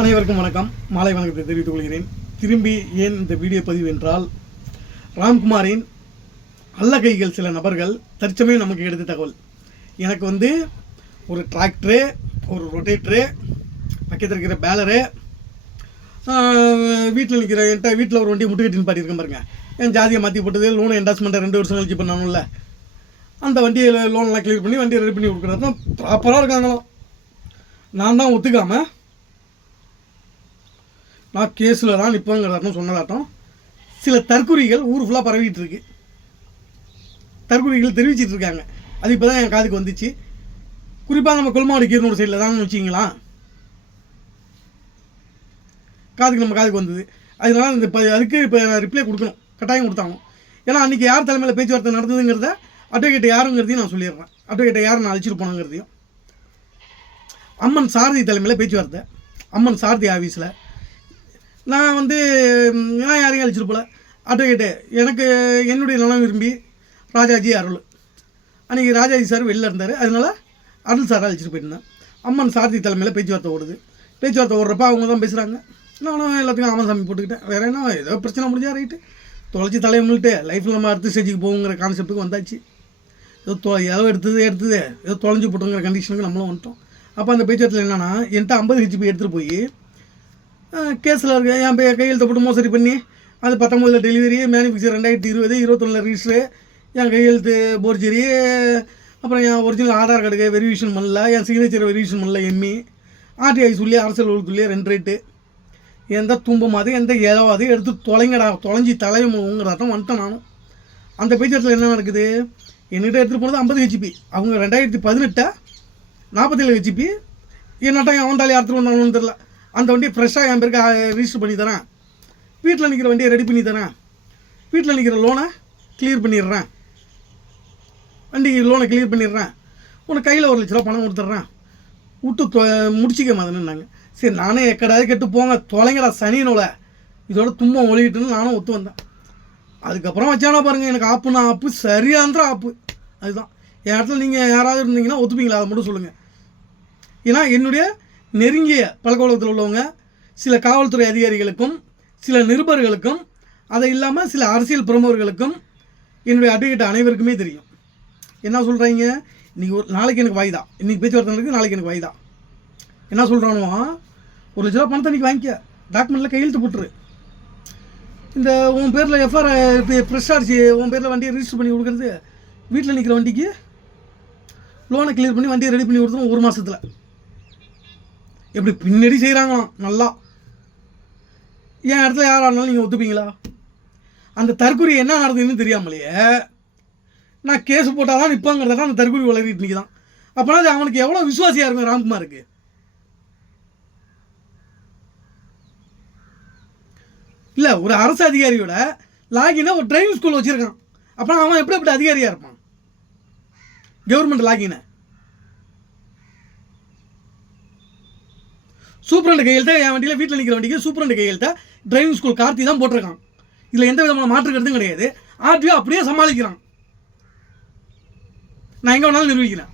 அனைவருக்கும் வணக்கம். மாலை வணக்கத்தை தெரிவித்துக் கொள்கிறேன். திரும்பி ஏன் இந்த வீடியோ பதிவு என்றால், ராம்குமாரின் அல்லகைகள் சில நபர்கள் தற்சமயம் நமக்கு கிடைத்த தகவல். எனக்கு ஒரு டிராக்டரு, ஒரு ரொட்டேட்டரு, பக்கத்தில் இருக்கிற பேலரு, வீட்டில் நிற்கிற என்கிட்ட வீட்டில் ஒரு வண்டி முட்டுக்கட்டி நிப்பாட்டியிருக்கேன் பாருங்க. என் ஜாதியை மாற்றி போட்டது லோன் என்டாஸ்மெண்ட்டை 2 வருஷம் கழிச்சு பண்ணணும்ல, அந்த வண்டியை லோன்லாம் கிளியர் பண்ணி வண்டியை ரெடி பண்ணி கொடுக்குறது தான் ப்ராப்பராக இருக்காங்களாம். நான் தான் ஒத்துக்காமல் நான் கேஸில் தான் நிற்பேங்கிறதாட்டம் சொன்னதாட்டம் சில தற்குறிகள் ஊர் ஃபுல்லாக பரவிட்டு இருக்கு. தற்குறிகள் தெரிவிச்சிட்டு இருக்காங்க. அது இப்போ தான் என் காதுக்கு வந்துச்சு. குறிப்பாக நம்ம கொல்மாவடி கீரனூர் சைடில் தான் வச்சிங்களா, நம்ம காதுக்கு வந்தது. அதனால அதுக்கு இப்போ ரிப்ளை கொடுக்கணும், கட்டாயம் கொடுத்தாங்க. ஏன்னா அன்றைக்கி யார் தலைமையில் பேச்சுவார்த்தை நடந்ததுங்கிறத அட்வொகேட் யாருங்கிறதையும் நான் சொல்லிடுறேன். அட்வொகேட்டை யார் நான் அழைச்சிட்டு போனோங்கிறதையும். அம்மன் சாரதி தலைமையில் பேச்சுவார்த்தை, அம்மன் சாரதி ஆஃபீஸில். நான் நான் யாரையும் அழைச்சிட்டு போகல. அட்வொகேட்டு எனக்கு என்னுடைய நலம் விரும்பி ராஜாஜி அருள், அன்றைக்கி ராஜாஜி சார் வெளில இருந்தார், அதனால அருள் சாரை அழைச்சிட்டு போயிருந்தேன். அம்மன் சாரதி தலைமையில் பேச்சுவார்த்தை ஓடுது. பேச்சுவார்த்தை ஓடுறப்ப அவங்க தான் பேசுகிறாங்க. நானும் எல்லாத்துக்கும் ஆமாம் சாமி போட்டுக்கிட்டேன். வேறு என்ன, ஏதோ பிரச்சனை முடிஞ்சா ரைட்டு, தொலைச்சி தலையை முன்னிட்டு லைஃப்பில் நம்ம அடுத்த ஸ்டேஜுக்கு போகுங்கிற கான்செப்ட்டுக்கு வந்தாச்சு. ஏதோ எடுத்தது ஏதோ தொலைஞ்சி போட்டுங்கிற கண்டிஷனுக்கு நம்மளும் வந்துட்டோம். அப்போ அந்த பேச்சுவார்த்தையில் என்னென்னா, என்கிட்ட 50 HP எடுத்துகிட்டு போய் கேஸில் இருக்க என் கையெழுத்தை போட்டு மோசடி பண்ணி, அது 19 டெலிவரி, மேனுஃபேக்சர் 2020, 21 ரிஜிஸ்ட்ரு, என் கையெழுத்து போர்ஜரி, அப்புறம் என் ஒரிஜினல் ஆதார் கார்டுக்கு வெரிஃபிகேஷன் பண்ணல, என் சிக்னேச்சர் வெரிஃபிகேஷன் பண்ணல, எம்மி ஆர்டிஐ சொல்லி அரசியல் ஒழுக்குள்ளே 2 ரேட்டு, எந்த தும்பமாவது எந்த ஏதாவது எடுத்து தொலைஞ்சி தலைமுங்கிறதான் வந்துட்டேன் நானும். அந்த பேச்சுவார்த்தையில் என்ன நடக்குது, என்கிட்ட எடுத்துகிட்டு போனது 50 HP, அவங்க 2018 47 HP, என்னட்டா அவன் தாலி அறுத்துட்டு வந்தாங்கன்னு தெரில. அந்த வண்டியை ஃப்ரெஷ்ஷாக என் பேருக்கு ரிஜிஸ்டர் பண்ணி தரேன், வீட்டில் நிற்கிற வண்டியை ரெடி பண்ணி தரேன், வீட்டில் நிற்கிற லோனை கிளியர் பண்ணிடுறேன், வண்டிக்கு லோனை கிளியர் பண்ணிடுறேன், உனக்கு கையில் 1 லட்ச ரூபா பணம் கொடுத்துட்றேன், விட்டு முடிச்சிக்க மாதிரின்னாங்க. சரி, நானே எக்கடாவது கெட்டு போங்க, தொலைங்கடா சனினோல, இதோட தும்பம் ஒழிக்கிட்டுன்னு நானும் ஒத்து வந்தேன். அதுக்கப்புறம் வச்சானா பாருங்கள், எனக்கு ஆப்புனா ஆப்பு, சரியாந்திர ஆப்பு. அதுதான் என் இடத்துல நீங்கள் யாராவது இருந்தீங்கன்னா ஒத்துப்பீங்களா, அதை மட்டும் சொல்லுங்கள். ஏன்னா என்னுடைய நெருங்கிய பழக்க வழக்கத்தில் உள்ளவங்க சில காவல்துறை அதிகாரிகளுக்கும் சில நிருபர்களுக்கும், அதை இல்லாமல் சில அரசியல் பிரமுகர்களுக்கும் என்னுடைய அட்வொகேட் அனைவருக்குமே தெரியும். என்ன சொல்கிறீங்க, இன்றைக்கி நாளைக்கு எனக்கு வாய்தா, இன்றைக்கி பேச்சுவார்த்தை இருக்குது, நாளைக்கு எனக்கு வாய்தா. என்ன சொல்கிறானோ, 1 லட்ச ரூபா பணத்தை இன்றைக்கி வாங்கிக்க, டாக்குமெண்ட்டில் கையெழுத்து போட்டுரு, இந்த உன் பேரில் எஃப்ஆர் ப்ரெஷ் ஆச்சு, உன் பேரில் வண்டியை ரிஜிஸ்டர் பண்ணி கொடுக்குறது, வீட்டில் நிற்கிற வண்டிக்கு லோனை கிளியர் பண்ணி வண்டியை ரெடி பண்ணி கொடுத்துரும் 1 மாதத்தில். எப்படி பின்னாடி செய்கிறாங்களாம் நல்லா. என் இடத்துல யாராக இருந்தாலும் நீங்கள் ஒத்துப்பீங்களா? அந்த தற்கொலை என்ன நடந்ததுன்னு தெரியாமலையே நான் கேஸ் போட்டால் தான் நிற்பாங்கிறத அந்த தற்கொலை வளரிட்டு நிற்கிதான். அப்போனா அது அவனுக்கு எவ்வளோ விசுவாசியாக இருக்கும் ராம்குமாருக்கு. இல்லை, ஒரு அரசு அதிகாரியோட லாகினை ஒரு டிரைவிங் ஸ்கூல் வச்சுருக்கான். அப்போனா அவன் எப்படி அதிகாரியாக இருப்பான்? கவர்மெண்ட் லாகினை சூப்பரண்ட் கையெழுத்த என் வண்டியில் வீட்டில் நிற்கிற வண்டிக்கு சூப்பரண்ட் கையெழுத்த டிரைவிங் ஸ்கூல் கார்த்தி தான் போட்டிருக்கான். இதில் எந்த விதமான மாற்று கருத்தும் கிடையாது. ஆர்டிஓ அப்படியே சமாளிக்கிறான். நான் எங்கே வேணாலும் நிரூபிக்கிறேன்.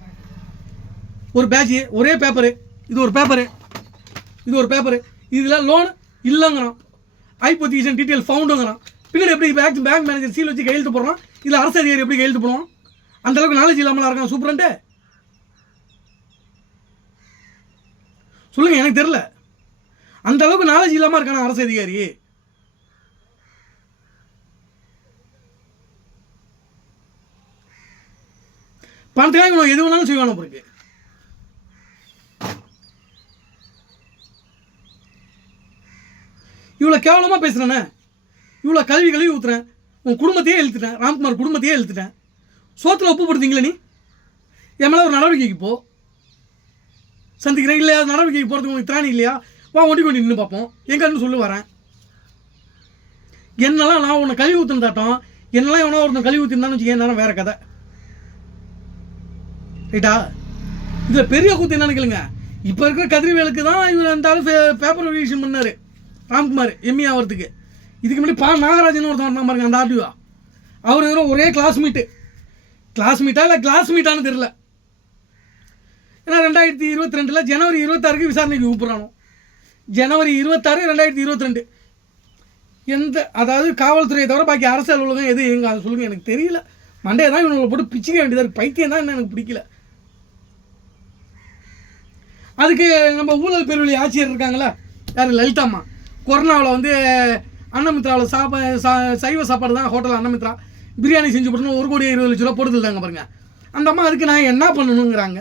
ஒரு பேட்ச், ஒரே பேப்பரு, இது ஒரு பேப்பரு, இது ஒரு பேப்பரு, இதில் லோன் இல்லைங்கிறான், ஐபோத்திகேஷன் டீட்டெயில் ஃபவுண்டுங்கிறான். பின்னாடி எப்படி பேங்க் மேனேஜர் சீல் வச்சு கையெழுத்து போடுறான், இதில் அரசு அதிகாரி எப்படி கையெழுத்து போடுவான்? அந்தளவுக்கு நாலேஜ் இல்லாமல் இருக்கான் சூப்பரண்ட்டு. சொல்லுங்கள், எனக்கு தெரில. அந்த அளவுக்கு நாலேஜ் இல்லாமல் இருக்கான அரசு அதிகாரி. பணத்துக்காக இவன் எது வேணாலும் செய்வானோ பிறகு. இவ்வளோ கேவலமாக பேசுகிறேனே, இவ்வளோ கல்வி ஊற்றுறேன், உன் குடும்பத்தையே எழுத்துட்டேன், ராம்குமார் குடும்பத்தையே எழுத்துட்டேன். சோத்தில் ஒப்பு படுத்தீங்களே நீ, என் மேலே ஒரு நடவடிக்கைக்கு போ, சந்திக்கிறேன். இல்லை, நடவடிக்கைக்கு போகிறதுக்கு உனக்கு திராணி இல்லையா, வா ஒண்டி கொண்டு நின்று பார்ப்போம், எங்கன்னு சொல்லி வரேன். என்னெல்லாம் நான் உன்னை கழுவி ஊற்றுனதாட்டம், என்னெல்லாம் எவனோ ஒருத்தன் கழுவி ஊற்றிருந்தான்னு வச்சுக்க, நேரம் வேறு கதை ரைட்டா. இதில் பெரிய கூத்து என்னன்னு கேளுங்க. இப்போ இருக்கிற கதிர்வேலுக்கு தான் இவர் இருந்தாலும் பேப்பர் வெரிஃபிகேஷன் பண்ணார் ராம்குமார் எம்இ ஆகிறதுக்கு. இதுக்கு முன்னாடி நாகராஜன் ஒருத்தன் வரணும் பாருங்க, அந்த ஆர்டிஓ, அவர் ஒரே கிளாஸ்மேட்டா இல்லை கிளாஸ்மேட்டான்னு தெரியல. ஏன்னா 2022 ஜனவரி 26 விசாரணைக்கு கூப்பிட்றானோ. ஜனவரி 26, 2022. அதாவது காவல்துறையை தவிர பாக்கி அரசு அலுவலகம் எது எங்க அதை சொல்லுங்கள், எனக்கு தெரியல. மண்டையை தான் இவங்களை போட்டு பிச்சிக்க வேண்டியதாக இருக்குது. பைத்தியம் தான் எனக்கு பிடிக்கல. அதுக்கு நம்ம ஊழல் பெருவெளி ஆட்சியர் இருக்காங்களா, யார், லலிதாம்மா. கொரோனாவில் வந்து அன்னமித்ராவில் சைவ சாப்பாடு தான் ஹோட்டல் அன்னமித்ரா பிரியாணி செஞ்சு போட்டோன்னு 1,20,00,000 போடுதல் தாங்க பாருங்க. அந்த அம்மா அதுக்கு நான் என்ன பண்ணணுங்கிறாங்க.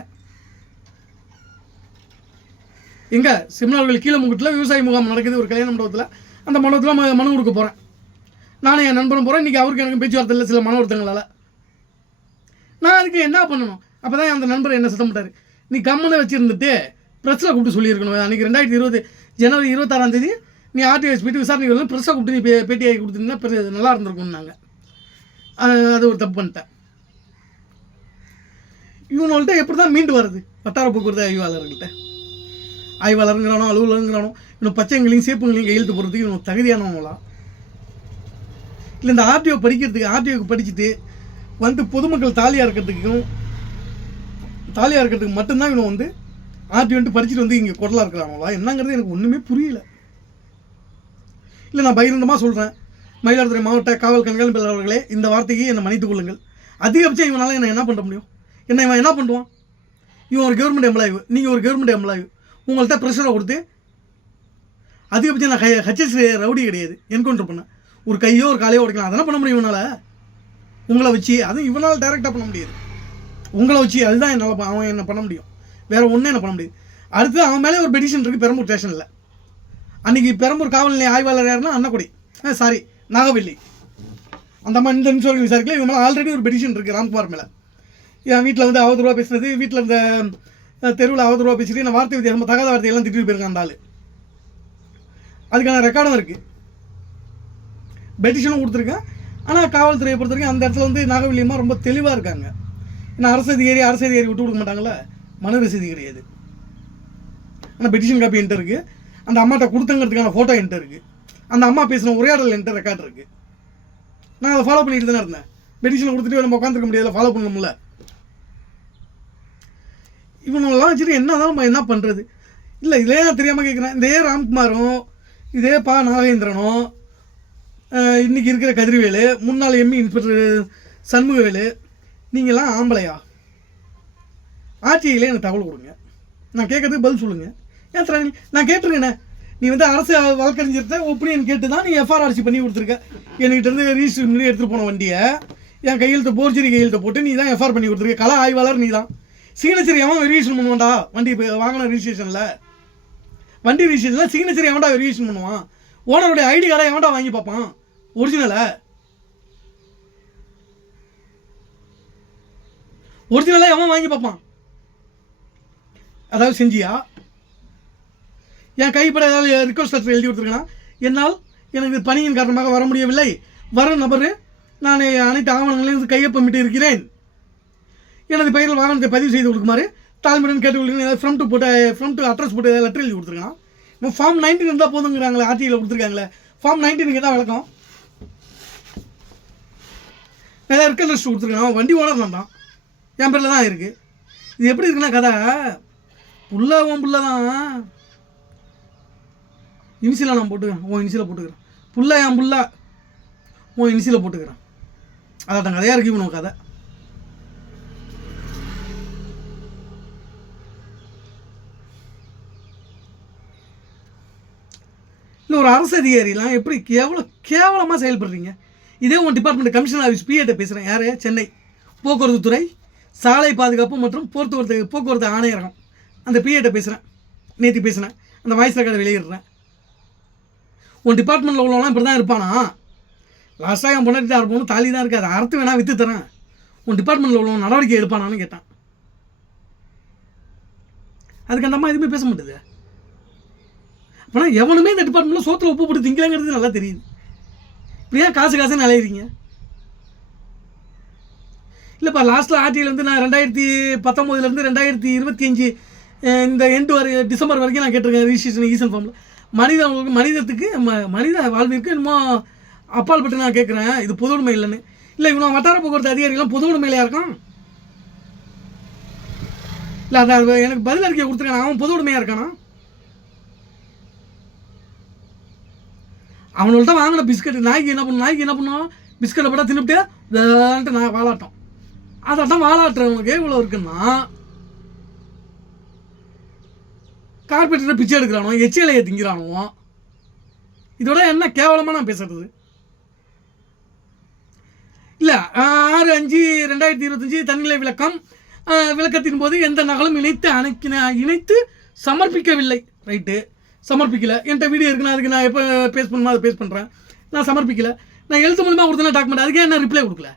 எங்கே சிம்னாவில் கீழமுகத்தில் விவசாய முகாம் நடக்குது ஒரு கல்யாண மண்டபத்தில். அந்த மண்டபத்தில் மனு கொடுக்க போகிறேன். நானும் என் நண்பரும் போகிறேன். இன்றைக்கி அவருக்கு எனக்கு பேச்சுவார்த்தை இல்லை சில மன ஒருத்தங்களால். நான் அதுக்கு என்ன பண்ணணும்? அப்போ தான் அந்த நண்பர் என்ன சத்தம் போட்டார், நீ கம்மனை வச்சுருந்துட்டு ப்ரெஸ்ஸில் கூப்பிட்டு சொல்லியிருக்கணும். அன்றைக்கி 2020 ஜனவரி 26 நீ ஆர்டிஎஸ் போய்ட்டு விசாரணை ப்ரெஸ்ஸை கூப்பிட்டு நீ பேட்டியாகி கொடுத்தீங்கன்னா நல்லா இருந்திருக்கும்னாங்க. அது ஒரு தப்பு பண்ணிட்டேன். இவங்கள்ட்ட எப்படி தான் மீண்டு வருது வட்டார போக்குவரத்து ஆய்வாளருங்கிறானோ அலுவலருங்கிறானோ இன்னும் பச்சைங்களையும் சேப்புங்களையும் கையெழுத்து போடுறதுக்கு இவங்க தகுதியானவங்களா? இல்லை இந்த ஆர்டிஓ ஆர்டிஓக்கு படிச்சுட்டு வந்து பொதுமக்கள் தாலியாக இருக்கிறதுக்கு மட்டும்தான் இவன் வந்து ஆர்டிஓன்ட்டு படிச்சுட்டு வந்து இங்கே குரலாக இருக்கிறாங்களா என்னங்கிறது எனக்கு ஒன்றுமே புரியல. இல்லை நான் பகிரங்கமாக சொல்கிறேன், மயிலாடுதுறை மாவட்ட காவல் கண்காணிப்பாளர் அவர்களே, இந்த வார்த்தைக்கு என்னை மன்னித்துக் கொள்ளுங்கள். அதிகபட்சம் இவனால் என்ன பண்ண முடியும்? இவன் என்ன பண்ணுவான்? இவன் ஒரு கவர்மெண்ட் எம்ப்ளாயி, நீங்கள் ஒரு கவர்மெண்ட் எம்ப்ளாயி. உங்கள்கிட்ட ப்ரெஷரை கொடுத்து அதிகபட்சம் நான் ஹச்எஸ் ரவுடி கிடையாது, என்கவுண்டர் பண்ணேன். ஒரு கையோ ஒரு காலையோ உடைக்கலாம், அதெல்லாம் பண்ண முடியும் இவனால். உங்களை வச்சு அதுவும் இவனால் டைரெக்டாக பண்ண முடியாது. உங்களை வச்சு அதுதான் என்னால் அவன் என்ன பண்ண முடியும், வேறு ஒன்றும் என்ன பண்ண முடியாது. அடுத்து அவன் மேலே ஒரு பெடிஷன் இருக்குது பெரம்பூர் ஸ்டேஷனில். அன்றைக்கி பெரம்பூர் காவல் நிலைய ஆய்வாளர் யாருன்னா அன்னக்குடி, நாகவல்லி. அந்த அம்மா இந்த நிமிஷம் விசாரிக்கல. இவங்க மேலே ஆல்ரெடி ஒரு பெடிஷன் இருக்குது ராம்குமார் மேலே. என் வீட்டில் வந்து அவதூறுவா பேசுனது, வீட்டில் இந்த தெருவில் அவதூறுவா பேசிட்டு நான் வார்த்தை வித்தியாசமாக தகாத வார்த்தையெல்லாம் திட்டிட்டு போயிருக்கான் அந்த ஆள். அதுக்கான ரெக்கார்டும் இருக்குது, பெட்டிஷனும் கொடுத்துருக்கேன். ஆனால் காவல்துறையை பொறுத்த வரைக்கும் அந்த இடத்துல வந்து நாகவல்லியம்மா ரொம்ப தெளிவாக இருக்காங்க. ஏன்னா அரசு அதிகாரி விட்டு கொடுக்க மாட்டாங்களே, மனு ரசீது கிடையாது. ஆனால் பெட்டிஷன் காப்பி என்கிட்ட இருக்குது, அந்த அம்மாட்ட கொடுத்தங்கிறதுக்கான ஃபோட்டோ என்கிட்ட இருக்குது, அந்த அம்மா பேசின உரையாடல் என்கிட்ட ரெக்கார்டு இருக்குது. நான் அதை ஃபாலோ பண்ணிட்டு தானே இருந்தேன். பெட்டிஷனை கொடுத்துட்டு நம்ம உட்காந்துருக்க முடியாது, ஃபாலோ பண்ணணும்ல. இவனெல்லாம் வச்சுட்டு என்ன பண்ணுறது? இல்லை இதே நான் தெரியாமல் கேட்குறேன். இதே ராம்குமாரும் இதே நாகேந்திரனும் இன்றைக்கி இருக்கிற கதிர்வேலு, முன்னாள் எம்இ இன்ஸ்பெக்டர் சண்முகவேலு, நீங்களாம் ஆம்பளையா? ஆர்டிஐயில் எனக்கு தகவல் கொடுங்க, நான் கேட்கறதுக்கு பதில் சொல்லுங்கள். ஏன் தர நான் கேட்டிருக்கேண்ணே, நீ வந்து அரசு வழக்கறிஞர்கிட்ட ஒப்பீனியன் கேட்டு தான் நீ எஃப்ஆர்ஆர்சி பண்ணி கொடுத்துருக்க. என்கிட்டருந்து ரிஜிஸ்டர் பண்ணி எடுத்துகிட்டு போன வண்டியை என் கையெழுத்து போர்ஜரி கையெழுத்தை போட்டு நீ தான் எஃப்ஆர் பண்ணி கொடுத்துருக்க. கள ஆய்வாளர் நீ தான். சிக்னேச்சர் எவன் வெரிஃபிகேஷன் பண்ணுவான்டா? வண்டி வாங்கின ரிஜிஸ்ட்ரேஷனில் வண்டி ரிஜிஸ்ட்ரேஷனில் சிக்னேச்சர் எவன்டா வெரிஃபிகேஷன் பண்ணுவான்? ஓனருடைய ஐடி கார்டை எவன்டா வாங்கி பார்ப்பான்? ஒரிஜினலாக எவன் வாங்கி பார்ப்பான்? அதாவது செஞ்சியா? என் கைப்பட ஏதாவது ரிக்வஸ்ட் லெட்டர் எழுதி கொடுத்துருக்கேன்னா, என்னால் எனக்கு பணியின் காரணமாக வர முடியவில்லை, வரும் நபர் நான் அனைத்து ஆவணங்களையும் கையொப்பமிட்டு இருக்கிறேன், எனது பெயரில் வாகனத்தை பதிவு செய்து கொடுக்குமாறு தாழ்மையுடன் கேட்டுக்கொள்கிறேன். ஃப்ரம் டு அட்ரஸ் போட்டு லெட்டர் எழுதி கொடுத்துருக்கலாம். இப்போ ஃபார்ம் 19 இருந்தால் போதுங்கிறாங்களே, ஆர்டிஐயில் கொடுத்துருக்காங்களே. ஃபார்ம் 19 என்ன விளக்கம்? ஏதாவது ரிக்கல் லிஸ்ட் கொடுத்துருக்கான், வண்டி ஓனர் தான் என் பேரில் தான் இருக்குது. இது எப்படி இருக்குன்னா கதை, புல்லாவும் புள்ள தான் இனிஷியலாக நான் போட்டுக்கிறேன், உன் இனிஷியலை போட்டுக்கிறேன். புல்லா என் புல்லா உன் இனிஷியலை போட்டுக்கிறேன். அதான் கதையாக இருக்கு இவனும் கதை. இல்லை ஒரு அரசு அதிகாரிலாம் எப்படி எவ்வளோ கேவலமாக செயல்படுறீங்க? இதே உங்கள் டிபார்ட்மெண்ட் கமிஷனர் ஆஃபீஸ் பிஏட்ட பேசுகிறேன். யார்? சென்னை போக்குவரத்து துறை சாலை பாதுகாப்பு மற்றும் போக்குவரத்து ஆணையரகம் அந்த பிஏட்ட பேசுகிறேன். நேற்று பேசுகிறேன், அந்த வாய்ஸ் ரெக்கார்டை வெளியிடுறேன். உன் டிபார்ட்மெண்ட்டில் உள்ளவங்களாம் இப்படி தான் இருப்பானா? லாஸ்ட்டாக என் பொண்ணாட்டி இருப்போம், தாலி தான் இருக்காது, அறுத்து வேணா விற்று தரேன், உன் டிபார்ட்மெண்ட்டில் உள்ளவங்க நடவடிக்கை எடுப்பானான்னு கேட்டான். அதுக்கு அந்த அம்மா எதுவுமே பேச மாட்டேது. ஆனால் எவனுமே இந்த டிபார்ட்மெண்ட்டில் சோத்தில் உப்பு போட்டு திங்கலங்கிறது நல்லா தெரியுது. இப்படியா காசுன்னு அலையிறீங்க? இல்லைப்பா, லாஸ்ட்டில் ஆர்டிஐயில் வந்து நான் 2019 2025 இந்த எண்டு டிசம்பர் வரைக்கும் நான் கேட்டிருக்கேன் ரிஜிஸ்ட்ரேஷன் ஈசன் ஃபார்மில். மனித வாழ்விற்கு என்னமோ அப்பால் பட்டு நான் கேட்குறேன், இது பொது உடைமை இல்லைன்னு. இல்லை இவன் வட்டார போக்குவரத்து அதிகாரிகள்லாம் பொது உடைமையிலையா இருக்கான்? இல்லை அதை எனக்கு பதில் அறிக்கை கொடுத்துருக்கான், அவன் பொது உடைமையாக இருக்கானா? அவங்கள்ட்ட வாங்கின பிஸ்கட் நாய்க்கு என்ன பண்ணுவோம், பிஸ்கட்டை போட்டால் தின்னுபிட்டு வேன்ட்டு நான் வாலாட்டம். அதான் வாலாட்டுறவங்களுக்கு இவ்வளோ இருக்குன்னா கார்பரேட்டரை பிச்சை எடுக்கிறானோ, எச்சிலையை திங்கிறானோ, இதோட என்ன கேவலமாக நான் பேசுறது இல்லை. 6/5/2025 தன்னிலை விளக்கத்தின் போது எந்த நகலும் இணைத்து சமர்ப்பிக்கவில்லை. ரைட்டு, சமர்ப்பிக்கலை. என்கிட்ட வீடியோ இருக்குன்னா அதுக்கு நான் எப்போ பேஸ் பண்ணணுமோ அதை பேஸ் பண்ணுறேன். நான் சமர்ப்பிக்கலை. நான் எழுத்து மூலமாக கொடுத்தேன் டாக்குமெண்ட், அதுக்கே என்ன ரிப்ளை கொடுக்கல?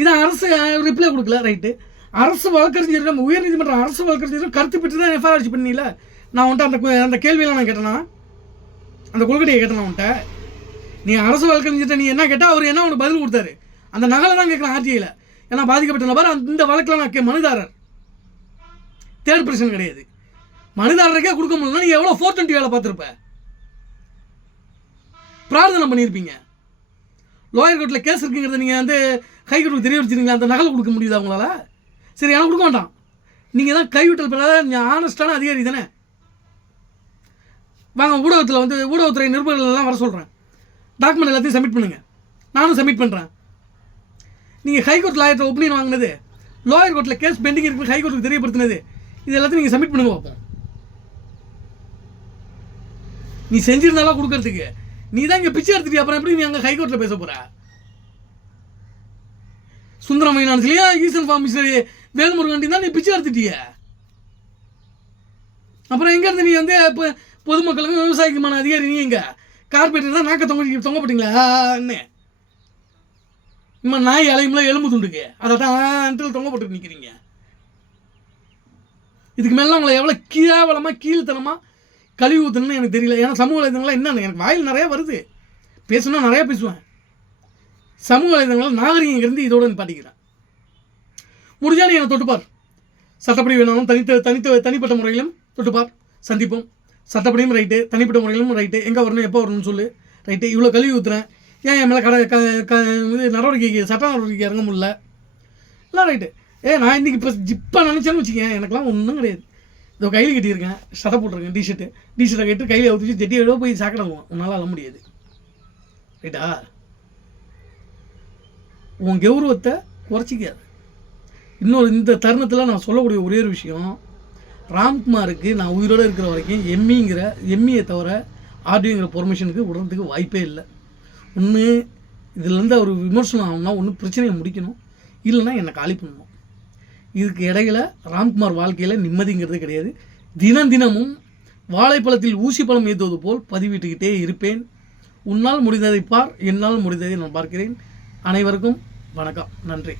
இதான் அரசு ரிப்ளை கொடுக்கல. ரைட்டு, அரசு வழக்கறிஞரிடம் உயர்நீதிமன்றம் அரசு வழக்கறிஞரிடம் கருத்து பெற்று தான் எஃப்ஐஆர் பண்ணியில. நான் உன்ட்ட அந்த கேள்வியெல்லாம் நான் கேட்டேன்னா, அந்த கொள்கடையை கேட்டேன் உன்ட்ட. நீ அரசு வழக்கறிஞர்கிட்ட நீ என்ன கேட்டால் அவர் என்ன உனக்கு பதில் கொடுத்தாரு? அந்த நகலை தான் கேட்குறேன் ஆர்டிஐயில். ஏன்னா பாதிக்கப்பட்ட நபர் இந்த வழக்கில் நான் மனுதாரர், தேர்ட் பர்சன் கிடையாது. மனுதாரருக்கே கொடுக்க முடியலன்னா நீ எவ்வளோ 420 வேலை பார்த்துருப்ப, பிரார்த்தனை பண்ணியிருப்பீங்க. லோயர் கோர்ட்டில் கேஸ் இருக்குங்கிறத நீங்கள் வந்து ஹைகோர்ட்டுக்கு தெரிய வச்சுருங்களா? அந்த நகலை கொடுக்க முடியுதா உங்களால்? சரி, எனக்கு கொடுக்க வேண்டாம். நீங்கள் தான் கைவிட்டல் பெறாத ஆனஸ்டான அதிகாரி தானே. வாங்க, ஊடகத்தில் வந்து ஊடகத்துறை நிருபர்களெல்லாம் வர சொல்கிறேன். டாக்குமெண்ட் எல்லாத்தையும் சப்மிட் பண்ணுங்கள், நானும் சப்மிட் பண்ணுறேன். நீங்கள் ஹைகோர்ட் லாயர்கிட்ட ஒப்பீனியன் வாங்கினது, லோயர் கோர்ட்டில் கேஸ் பெண்டிங் இருக்குன்னு ஹைகோர்ட்டுக்கு தெரியப்படுத்தினது, இது எல்லாத்தையும் நீங்கள் சப்மிட் பண்ணுங்க பார்ப்போம். நீ செஞ்சிருந்தாலும் கொடுக்கறதுக்கு நீ தான் இங்கே பிச்சை எடுத்துட்டியா? அப்புறம் எப்படி நீ அங்கே ஹைகோர்ட்டில் பேச போகிற? சுந்தரம் ஃபைனான்ஸ்லையா ஈசன் ஃபார்மசி வேல்முருகன்டி தான் நீ பிச்சை எடுத்துட்டிய. அப்புறம் எங்கேருந்து நீ வந்து இப்போ பொதுமக்களுக்கு விவசாயிக்குமான அதிகாரி நீ எங்கே? கார்பரேட்டர் தான் நாக்க தொங்கப்பட்டீங்களா? இம்மா நாய் அலையும்ல எலும்பு துண்டுக்கு அதை தான் தொங்கப்பட்டு நிற்கிறீங்க. இதுக்கு மேலே உங்களை எவ்வளோ கேவலமாக கீழ்த்தனமாக கழிவு ஊற்றணும்னு எனக்கு தெரியல. ஏன்னா சமூக வலைதளங்கள்லாம் என்னென்ன எனக்கு வாயில் நிறையா வருது, பேசுனா நிறையா பேசுவேன். சமூக வலைதளங்களால் நாகரிகம் இருந்து இதோடு பாட்டிக்கிறேன். முடிஞ்சா நீ என்னை தொட்டுப்பார், சட்டப்படி வேணாலும் தனிப்பட்ட முறையிலும் தொட்டுப்பார், சந்திப்போம். சட்டப்படியும் ரைட்டு, தனிப்பட்ட முறையிலும் ரைட்டு. எங்கே வரணும் எப்போ வரணும்னு சொல்லு. ரைட்டு, இவ்வளோ கழுவி ஊற்றுறேன், ஏன் என் மேலே இது நடவடிக்கைக்கு சட்ட நடவடிக்கை இறங்க முடியல எல்லாம் ரைட்டு. நான் இன்றைக்கி இப்போ நினச்சேன்னு வச்சுக்கேன், எனக்குலாம் ஒன்றும் கிடையாது. இதோ கையில் கட்டியிருக்கேன், சட்டை போட்டிருக்கேன், டிஷர்ட்டை கட்டி கையில் ஊற்றிச்சு ஜெட்டியோட போய் சாக்கடைவோம். உன்னால் அள்ள முடியாது. ரைட்டா, உன் கௌரவத்தை குறைச்சிக்காது. இன்னொரு இந்த தருணத்தில் நான் சொல்லக்கூடிய ஒரே ஒரு விஷயம், ராம்குமாருக்கு நான் உயிரோடு இருக்கிற வரைக்கும் எம்இயை தவிர ஆர்டிஓங்கிற பெர்மிஷனுக்கு விடுறதுக்கு வாய்ப்பே இல்லை. ஒன்று இதுலேருந்து அவர் விமர்சனம் ஆகணும்னா ஒன்று பிரச்சனையை முடிக்கணும், இல்லைன்னா என்னை காலி பண்ணணும். இதுக்கு இடையில ராம்குமார் வாழ்க்கையில் நிம்மதிங்கிறது கிடையாது. தினமும் வாழைப்பழத்தில் ஊசி பழம் ஏற்றுவது போல் பதிவிட்டுக்கிட்டே இருப்பேன். உன்னால் முடிந்ததை பார், என்னால் முடிந்ததை நான் பார்க்கிறேன். அனைவருக்கும் வணக்கம், நன்றி.